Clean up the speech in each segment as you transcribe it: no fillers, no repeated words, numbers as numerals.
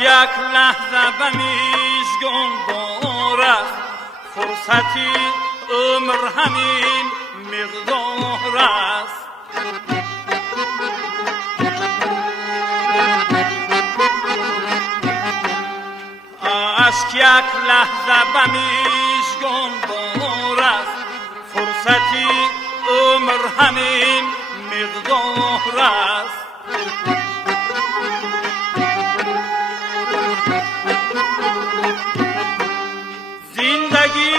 یک لحظه به میژگون بار است، فرصتی عمر همین مقدار است. عشق یک لحظه به میژگون بار است، فرصتی عمر همین مقدار است. زندگی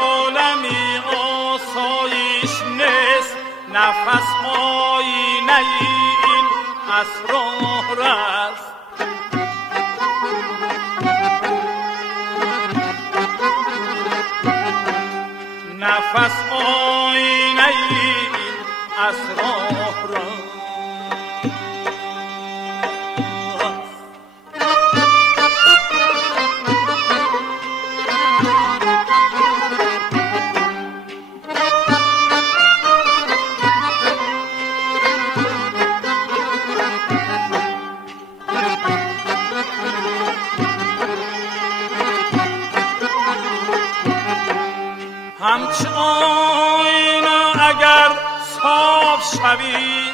عالمی آسایش نیست، نفس آینه این اسرار است. نفس آینه این اسرار است. همچه آینه اگر صاف شوی،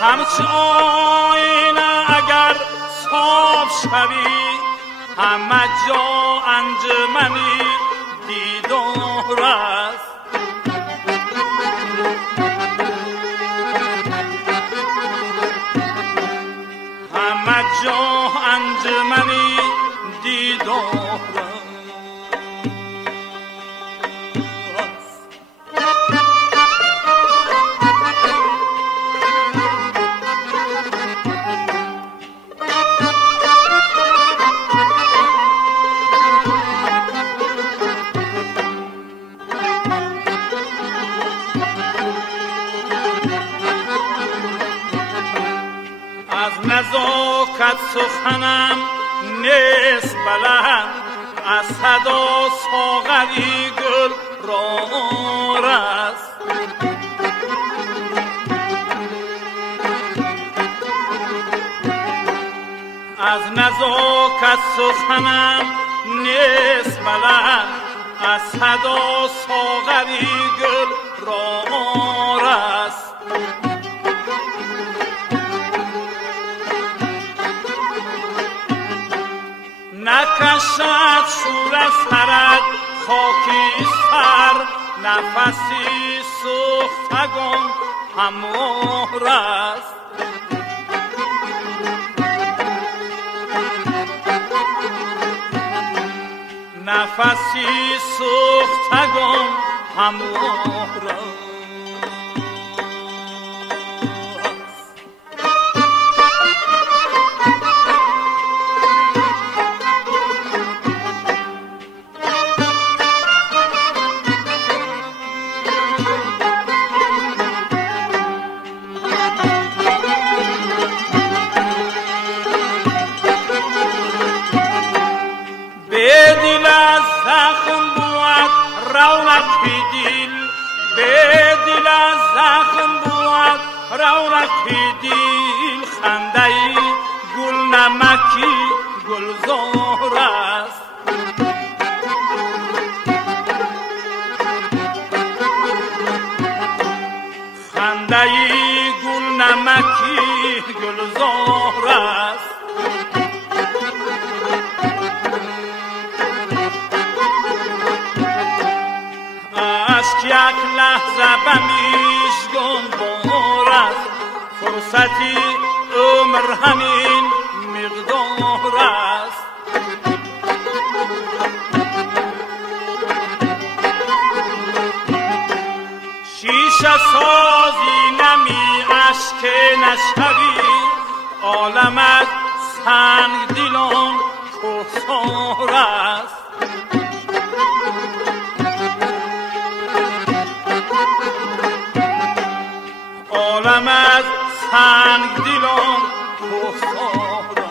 همچه آینه اگر صاف شوی، همه جا انجمنی دیدار است. همه جا انجمنی دیدار است. نزاکت سخنم نیست بلند، از صدا ساغری گل رار است. از نزاکت سخنم نیست بلند، از صدا ساغری گل رار است. نکشد شور از سرت خاکی سر، نفسی سوختگان هموار است. نفسی سوختگان هموار است. رونقی دل خنده‌ای گل نمکی گلزار است. خنده‌ای گل نمکی گلزار است. عشق یک لحظه به میژگون بار است، فرصتی عمر همین مقدار است. شیشه سازی نمی اشک نشوی، عالم از سنگ دلان کوهسار است. عالم از سنگ دلان کوهسار است.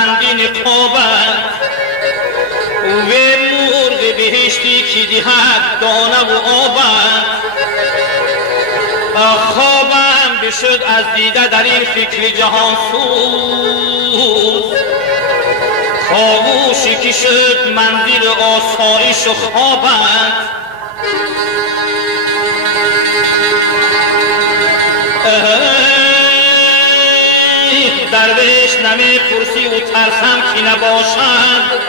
بندی نقابت او به مرغ بهشتی که دهد دانه و آبت خوابم بشد از دیده در این فکر جهان سوز خاموشی که شد منزل آسایش و خوابت درویش نمی پرسی و ترسم که نباشد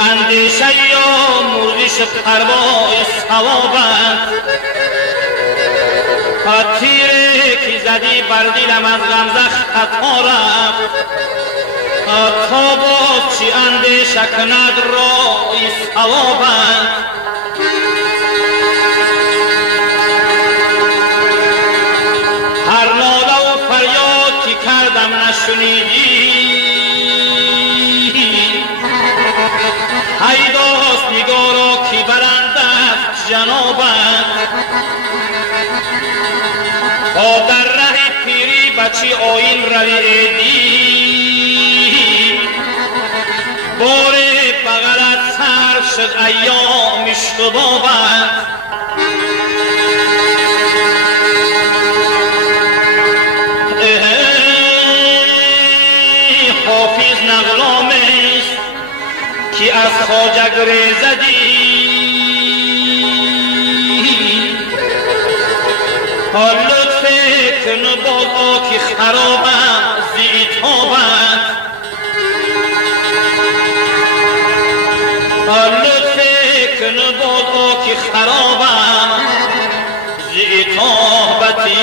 اندیشه یا مرغش پروای ثوابت تیره که زدی بر دلم از غمزه خطا رفت تا باز چی اندیشه کند رای ثوابت هر ناله و فریاد که کردم نشنیدی هیداست نگارا که برنده است جنابت تا در ره پیری بچی آیین روی ایدی بار بغلت صرف شد ایام اشتبابت حافظ نغلامیست که از خواجه گریزدی حال لطفه کن باز آکی خرابم زیتابت حال لطفه کن باز آکی خرابم زیتابتی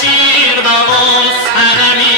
شیر با اون سنمی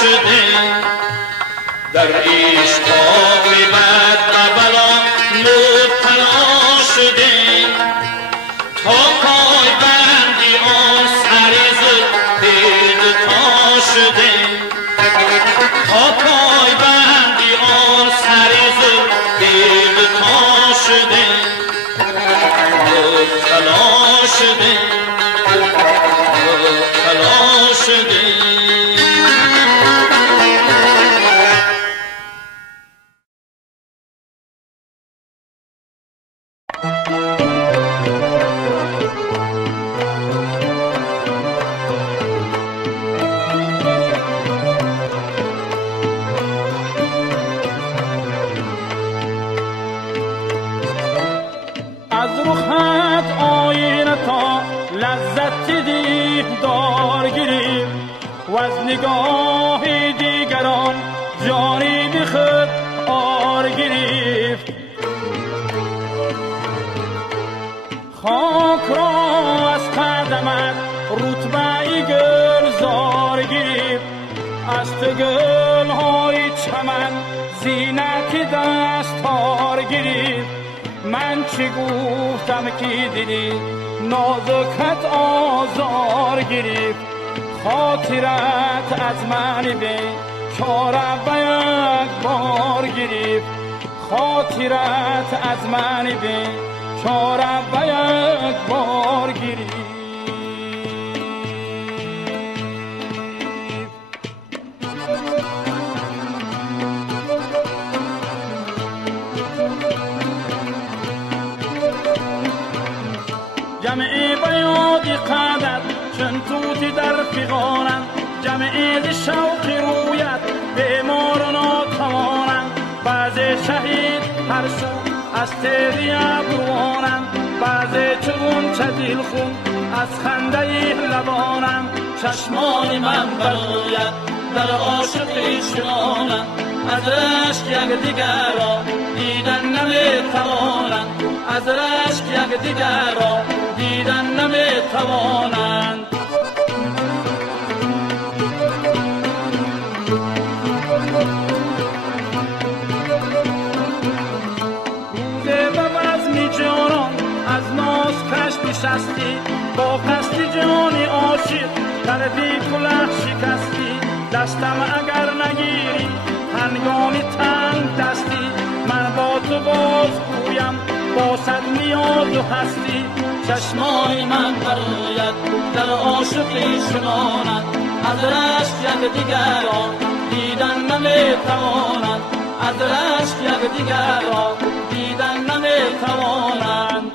شده در اشتاق بد و بلا مبتلا شده تا پای بندی آن سری زد تا شده تا پای بندی آن سری زد تا شده مبتلا شده مبتلا شده. از رخت آینه تا لذت دیدار گیریم و از نگاه دیگران جانی بی خود آر گرفت. خاک را از قدمت رتبه گلزار گرفت، از تو گلهای چمن زینت دستار گرفت. من چی گفتم که دیدی نازکت آزار گرفت، خاطرت از من به چاره به یک بار گرفت، خاطرت از من به چاره به یک بار گرفت. جمعی بیادی قدر چون توتی در فیغانند، جمعی دی شوقی رویت بیمار و ناتوانند. بعضی شهید هر سو از تیری ابروانند، بعضی چون چه دل خون از خنده لبانند. چشمان من برویت در عاشقی شنانند، از رشک یک دیگر را دیدن نمیتوانند، از رشک یک دیگر را دیدن نمیتوانند. روزه به بزمی جانان از ناز کش نشستی، با قصد جانی عاشق کردی کلاه شکستی. دستم اگر نگیری هنگامی تنگ دستی، من با تو باز گویم با صد نیاز و هستی. چشمای من برایت در عاشقی شماند، از رشک یک دیگر را دیدن نمیتوانند، از رشک یک دیگر را دیدن نمیتوانند.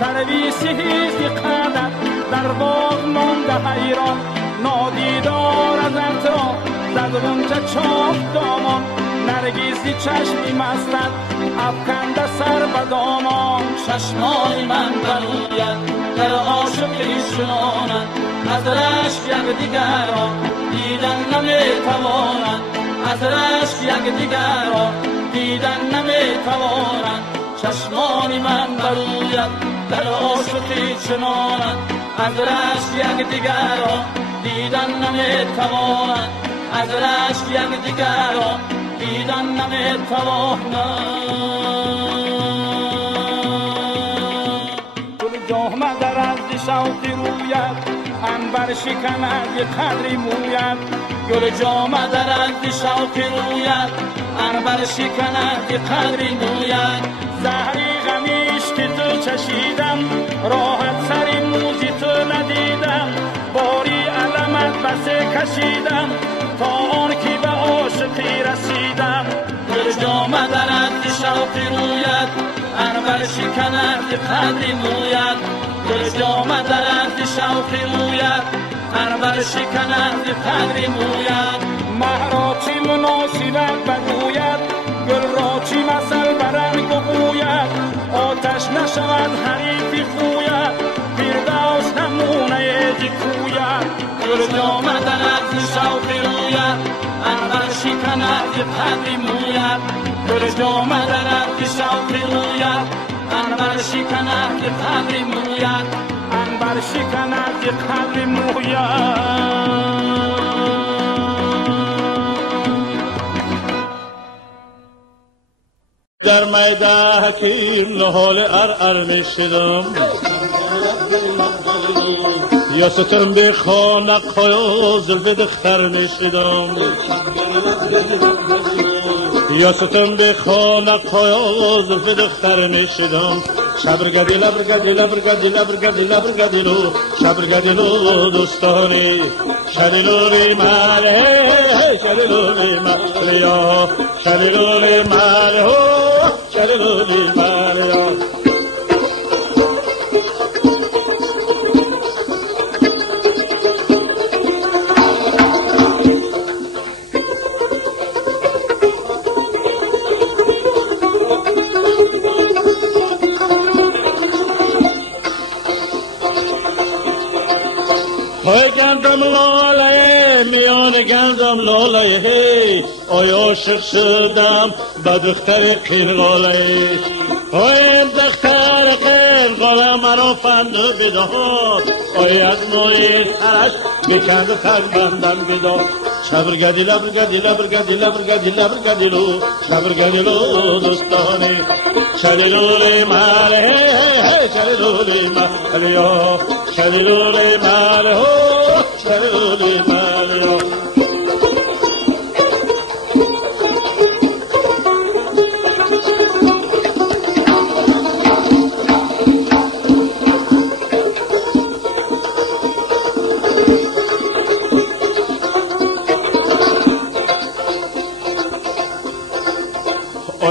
سرویسی هیزی قدر در باغ مانده حیران، نادیدار از اطراف زد غنچه چاک دامان. نرگیزی چشمی مستد افکنده سر به دامان. چشمای من برویت در عاشقی شنانند، از رشک یک دیگر را دیدن نمیتوانند، از رشک یک دیگر را دیدن نمیتوانند. چشمان من برویت در عاشقی چنانند، از رشک یک دیگر را دیدن نمیتوانند، از رشک یک دیگر را دیدن نمیتوانند. گل جامه در از شوقی رویت عنبر شکند قدری مویت، گل جامه در از شوقی رویت عنبر شکند قدری مویت. زهری غمیش که تو چشیدم راحت سری موزی تو ندیدم، باری علمت بسه کشیدم تا آن که به عاشقی رسیدم. گل جامه در از شوقی رویت عنبر شکند قدری مویت، گل جامه در از شوقی رویت عنبر شکند قدری مویت. مه را چی مناسبت بگوید، گل را چی مثل برنگ و بوید، آتش نشود حریفی خوید، فردوس نمونه جی کوید. گل جامه در از شوقی روید عنبر شکند شکند ز قدری مویت گل جامه درد که شوقی رویت عنبر شکند ز قدری مویت عنبر شکند ز قدری مویت در میده حکیم نهال ار میشدم یا ستم به خانه قایا زلف دختر میشدم یا ستم به خانه قایا زلف دختر میشدم شبرگدیلا برگدیلا برگدیلا برگدیلا برگدیلو شبرگدیلو دوستانی شدیلوری ماله شدیلوری ماله یا شدیلوری ماله شدیلوری ماله یا های گندم لاله میان گندم لاله آی عاشق شدم به دختر قیرغاله های دختر قیرغاله مرا فنده بداد آی از موی سرش بکنده تک بندم بداد شبرگدیلا برگدیلا برگدیلا برگدیلا برگدیلو شبرگدیلو دوستانی شدیلولی ماله شدیلولی ماله یا شدیلولی ماله شدیلولی ماله یا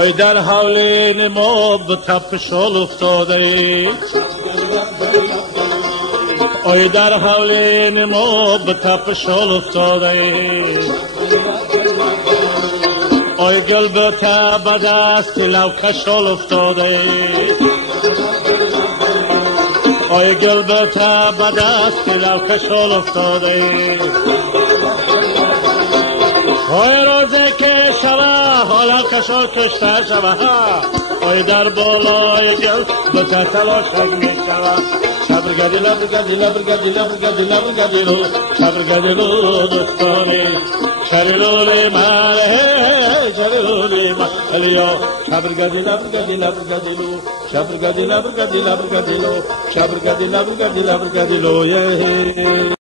آی در حولین ما به تپ شال افتاده آی در حولین ما به تپ شال افتاده آی گل به تب دست لوک شال افتاده آی گل به تب دست لوک شال افتاده آی روزه که شوه حالا کشا کشته شوه آی در بالای گل به تلاشک می شوه شبرگدیلا برگدیلا برگدیلا برگدیلا برگدیلو شبرگدیلو دوستانی شریلولی ماله شریلولی ماله یا شبرگدیلا برگدیلا برگدیلو شبرگدیلا برگدیلا برگدیلو شبرگدیلا برگدیلا برگدیلو یه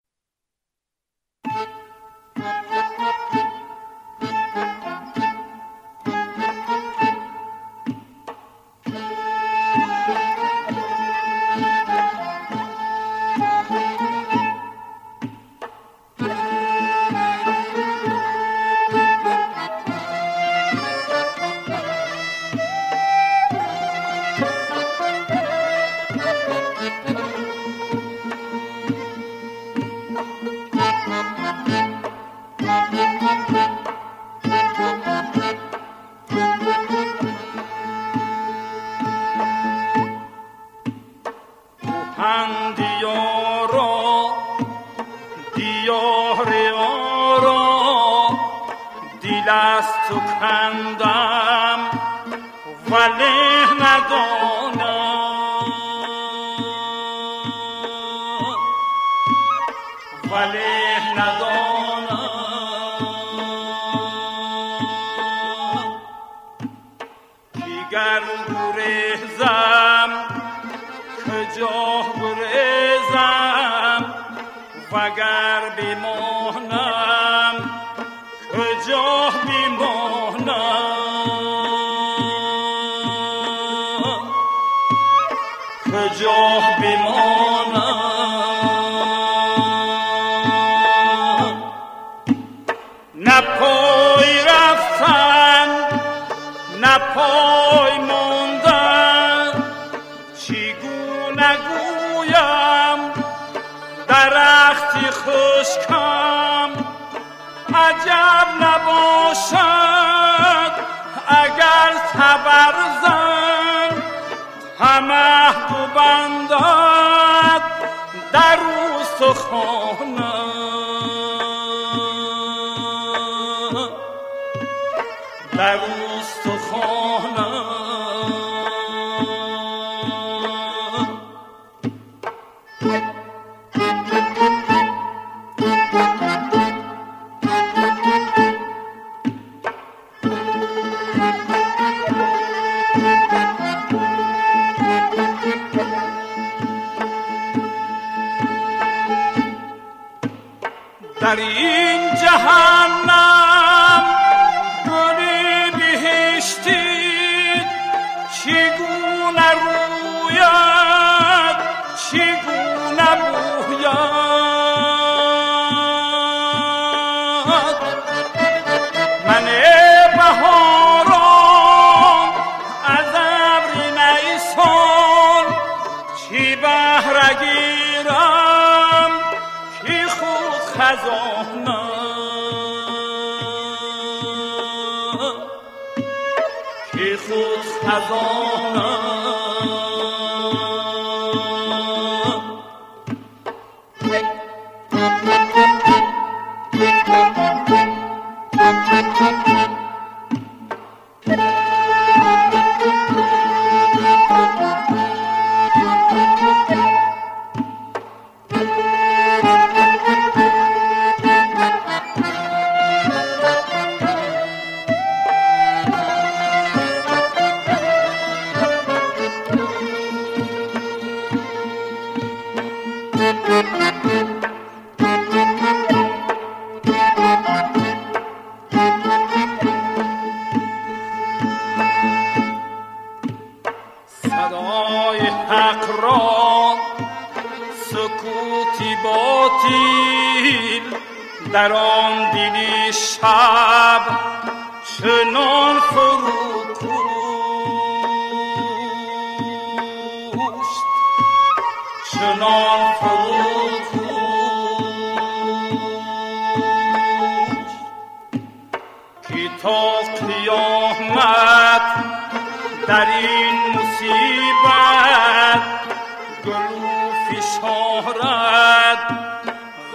در استخوانم. در این جهنم گلی بهشتی چگونه روید چگونه بوید. من بهاران از ابر نیسان چی بهره گیرم کی خود خزانه. کی خود خزانه. صدای حق را سکوتی باطل در آن دلی شب چنان فرو کشت چنان فرو کشت که تا قیامت در این مصیبت گلو فشارد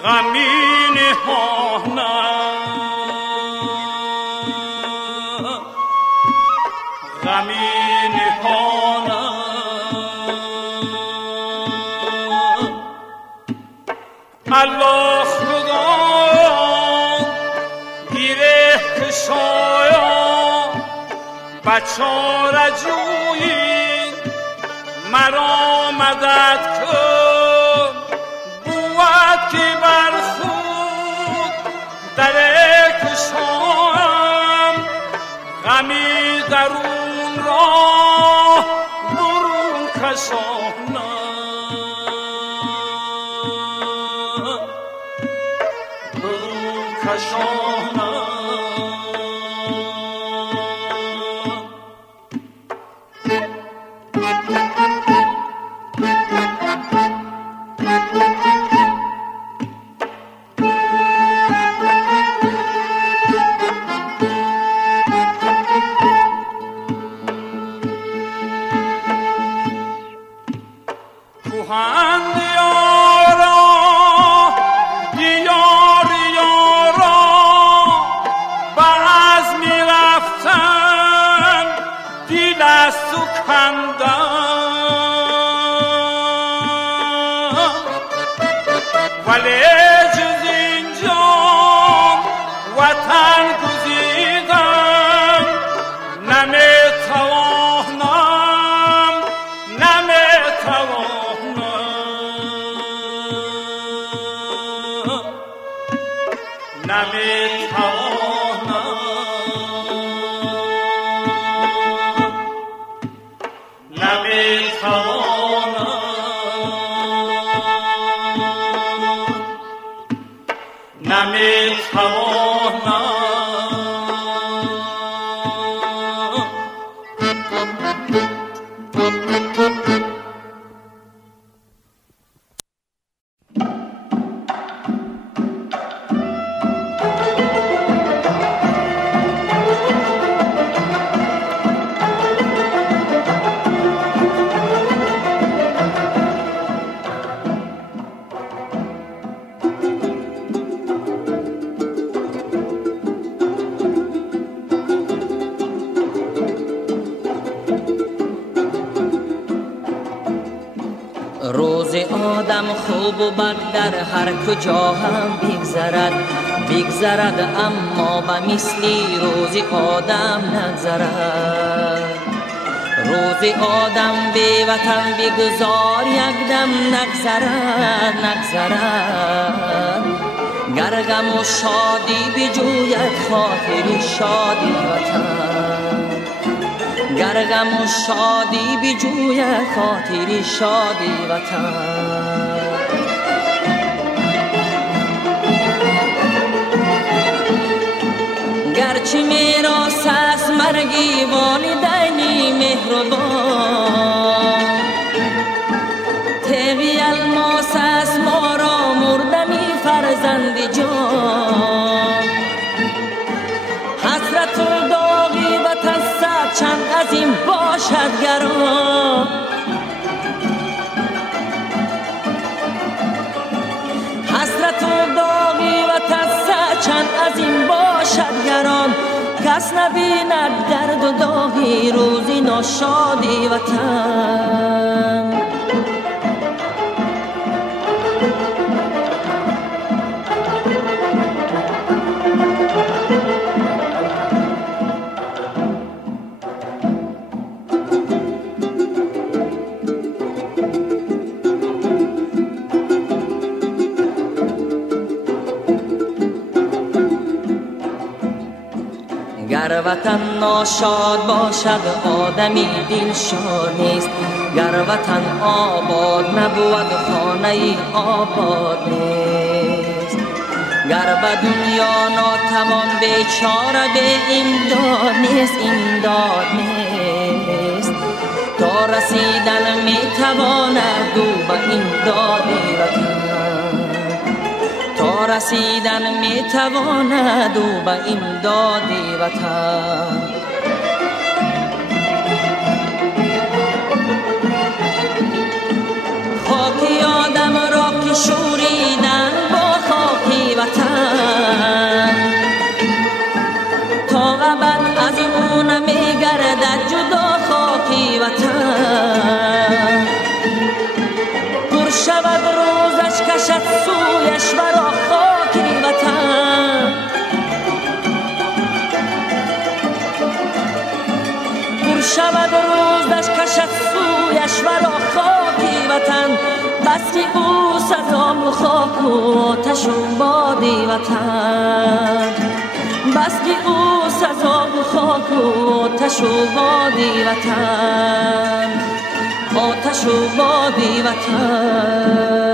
غمی نهانم غمی نهانم. الله خدا گیره کشایا بچاره جویی مرا مدد کن بود که بر خود در کشایم غمی درون را برون کشانم برون کشانم. کوهن دیارا دیار یارا باز می رفتن دل از سکندن ولی جز اینجا وطن گزیدم نمیتوانم نمیتوانم گفتم خوب و بد در هر کجا هم بگذرد اما به مثلی روزی آدم نگذرد. روزی آدم بی وطن بگذار یک دم نگذرد. گر غم و شادی بجوید خاطری شادی وطن، گر غم و شادی بجوید خاطری شادی وطن. گرچه میراث است مرگی والدینی مهربان، تیغی الماس است ما را مردنی فرزند جان. حسرت و داغی وطن صد چند از این باشد گران، حسرت و داغی وطن صد چند از این باشد گران. کس نبیند درد و داغی روزی ناشادی وطن. گر وطن ناشاد باشد آدمی دلشاد نیست، گر وطن آباد نبود خانه آباد نیست. گر به دنیا ناتوان بیچاره به امداد نیست. تا رسیدن میتواند او به امدادی وطن، تا رسیدن میتواند او به امدادی وطن. خاکی آدم را که شوریدن با خاکی وطن، تا ابد از او نمیگردد جدا خاکی وطن. پر شود روزش کشد سویش برا خاکی وطن، پر شود روزش کشد سویش برا خاکی وطن. بس که او سزا و خاک و آتش و بادی وطن، بس که او سزا و خاک و آتش و بادی وطن، آتش و بادی وطن.